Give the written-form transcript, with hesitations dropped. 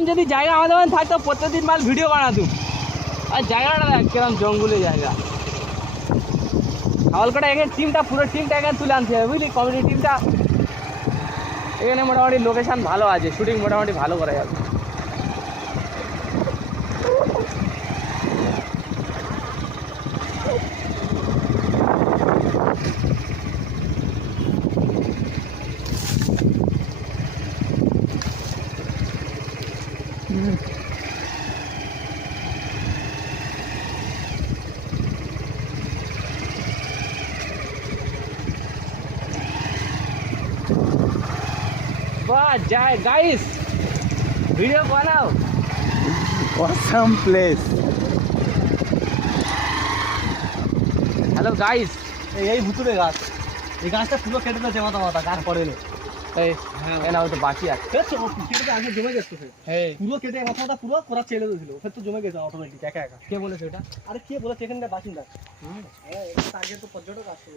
এরকম যদি জায়গা আমাদের থাকতো প্রত্যেকদিন মাল ভিডিও বানাতুম। আর জায়গাটা দেখ কিরকম জঙ্গলে জায়গা। হাওলকাটা এখানে টিমটা পুরো টিমটা এখানে তুলে আনতে হবে বুঝলি, কমিটি টিমটা। এখানে মোটামুটি লোকেশান ভালো আছে, শুটিং মোটামুটি ভালো করা যাবে। বাহ যায় গাইস, ভিডিও বানাও। Awesome place. হ্যালো গাইস, এই ভুতুরে গাছ, এই গাছটা পুরো কেটে দিয়েছে মাথা মাথা, গাছ পড়ে এলো। এই না তো বাকি আছে। কেটে আগে জমে গেছে, হ্যাঁ পুরো কেটে মাথা মাথা পুরো করা ছেড়ে দিয়েছিল, ওখানে তো জমে গেছে অটোমেটিক একা একা। কে বলেছে এটা? আরে কে বলেছে, এখানকার বাসিন্দা। হ্যাঁ, আগে তো পর্যটক আসছে।